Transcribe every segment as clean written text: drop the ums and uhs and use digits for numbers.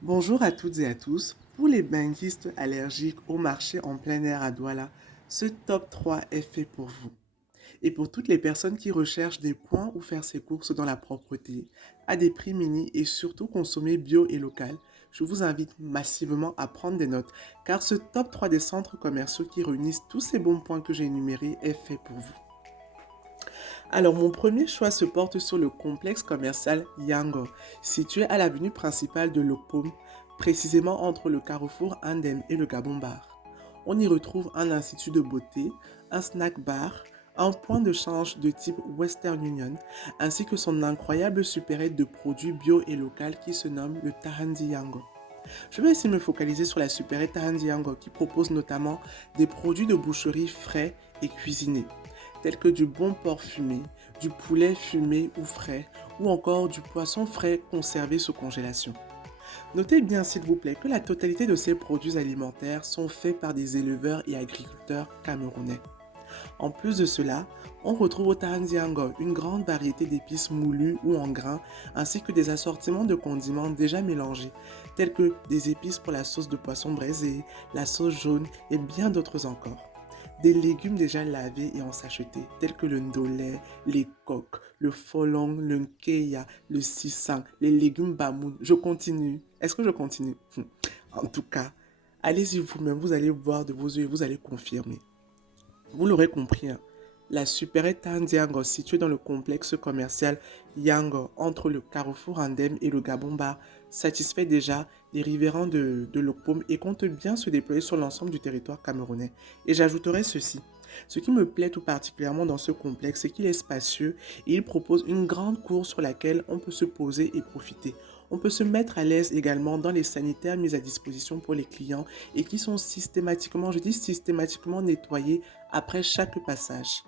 Bonjour à toutes et à tous. Pour les banquistes allergiques au marché en plein air à Douala, ce top 3 est fait pour vous. Et pour toutes les personnes qui recherchent des points où faire ses courses dans la propreté, à des prix mini et surtout consommer bio et local, je vous invite massivement à prendre des notes, car ce top 3 des centres commerciaux qui réunissent tous ces bons points que j'ai énumérés est fait pour vous. Alors, mon premier choix se porte sur le complexe commercial Yango, situé à l'avenue principale de Lopom, précisément entre le carrefour Andem et le Gabon Bar. On y retrouve un institut de beauté, un snack bar, un point de change de type Western Union, ainsi que son incroyable supérette de produits bio et local qui se nomme le Tarandi Yango. Je vais ici me focaliser sur la supérette Tarandi Yango qui propose notamment des produits de boucherie frais et cuisinés tels que du bon porc fumé, du poulet fumé ou frais, ou encore du poisson frais conservé sous congélation. Notez bien s'il vous plaît que la totalité de ces produits alimentaires sont faits par des éleveurs et agriculteurs camerounais. En plus de cela, on retrouve au Tarandiango une grande variété d'épices moulues ou en grains, ainsi que des assortiments de condiments déjà mélangés, tels que des épices pour la sauce de poisson braisé, la sauce jaune et bien d'autres encore. Des légumes déjà lavés et en sachet, tels que le ndolé, les coques, le folong, le nkeya, le sisang, les légumes bamoun. Je continue. Est-ce que je continue? En tout cas, allez-y vous-même, vous allez voir de vos yeux et vous allez confirmer. Vous l'aurez compris, hein, la supérette Tandiango située dans le complexe commercial Yango entre le carrefour Andem et le Gabon Bar satisfait déjà les riverains de Lopom et compte bien se déployer sur l'ensemble du territoire camerounais. Et j'ajouterai ceci. Ce qui me plaît tout particulièrement dans ce complexe, c'est qu'il est spacieux et il propose une grande cour sur laquelle on peut se poser et profiter. On peut se mettre à l'aise également dans les sanitaires mis à disposition pour les clients et qui sont systématiquement, je dis systématiquement nettoyés après chaque passage.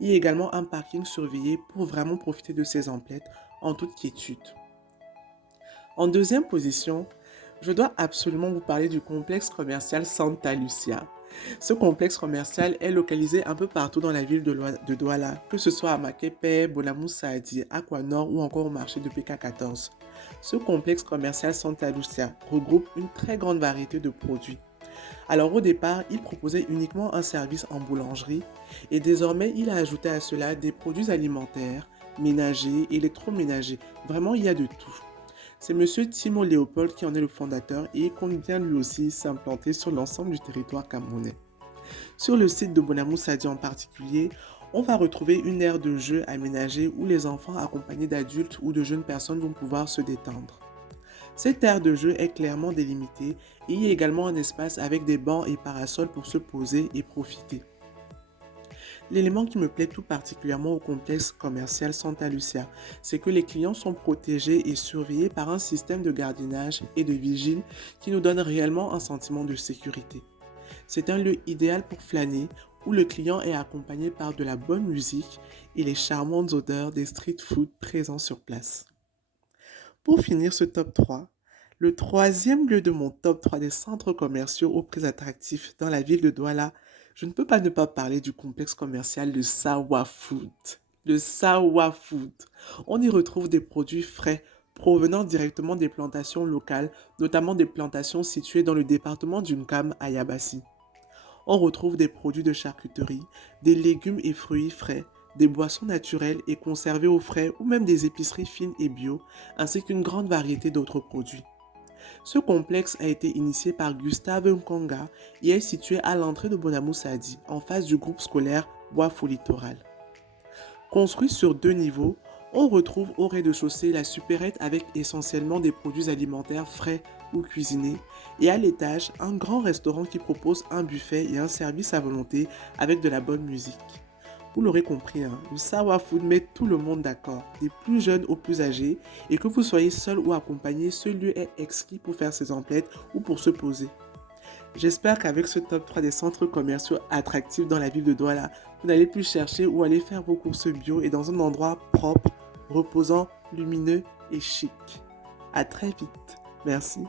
Il y a également un parking surveillé pour vraiment profiter de ces emplettes en toute quiétude. En deuxième position, je dois absolument vous parler du complexe commercial Santa Lucia. Ce complexe commercial est localisé un peu partout dans la ville de Douala, que ce soit à Makepe, Bonamou Saadi, Aquanor ou encore au marché de PK14. Ce complexe commercial Santa Lucia regroupe une très grande variété de produits. Alors au départ, il proposait uniquement un service en boulangerie et désormais il a ajouté à cela des produits alimentaires, ménagers, électroménagers. Vraiment, il y a de tout. C'est Monsieur Timo Léopold qui en est le fondateur et il compte bien lui aussi s'implanter sur l'ensemble du territoire camerounais. Sur le site de Bonamou Sadi en particulier, on va retrouver une aire de jeu aménagée où les enfants accompagnés d'adultes ou de jeunes personnes vont pouvoir se détendre. Cette aire de jeu est clairement délimitée et il y a également un espace avec des bancs et parasols pour se poser et profiter. L'élément qui me plaît tout particulièrement au complexe commercial Santa Lucia, c'est que les clients sont protégés et surveillés par un système de gardiennage et de vigile qui nous donne réellement un sentiment de sécurité. C'est un lieu idéal pour flâner où le client est accompagné par de la bonne musique et les charmantes odeurs des street food présents sur place. Pour finir ce top 3, le troisième lieu de mon top 3 des centres commerciaux aux prix attractifs dans la ville de Douala, je ne peux pas ne pas parler du complexe commercial de Sawa Food. Le Sawa Food. On y retrouve des produits frais provenant directement des plantations locales, notamment des plantations situées dans le département du Nkam à Yabassi. On retrouve des produits de charcuterie, des légumes et fruits frais, des boissons naturelles et conservées au frais ou même des épiceries fines et bio, ainsi qu'une grande variété d'autres produits. Ce complexe a été initié par Gustave Nkonga et est situé à l'entrée de Bonamou Sadi, en face du groupe scolaire Bois-Fou Littoral. Construit sur deux niveaux, on retrouve au rez-de-chaussée la supérette avec essentiellement des produits alimentaires frais ou cuisinés et à l'étage un grand restaurant qui propose un buffet et un service à volonté avec de la bonne musique. Vous l'aurez compris, hein, le Sawa Food met tout le monde d'accord, des plus jeunes aux plus âgés, et que vous soyez seul ou accompagné, ce lieu est exquis pour faire ses emplettes ou pour se poser. J'espère qu'avec ce top 3 des centres commerciaux attractifs dans la ville de Douala, vous n'allez plus chercher où aller faire vos courses bio et dans un endroit propre, reposant, lumineux et chic. À très vite. Merci.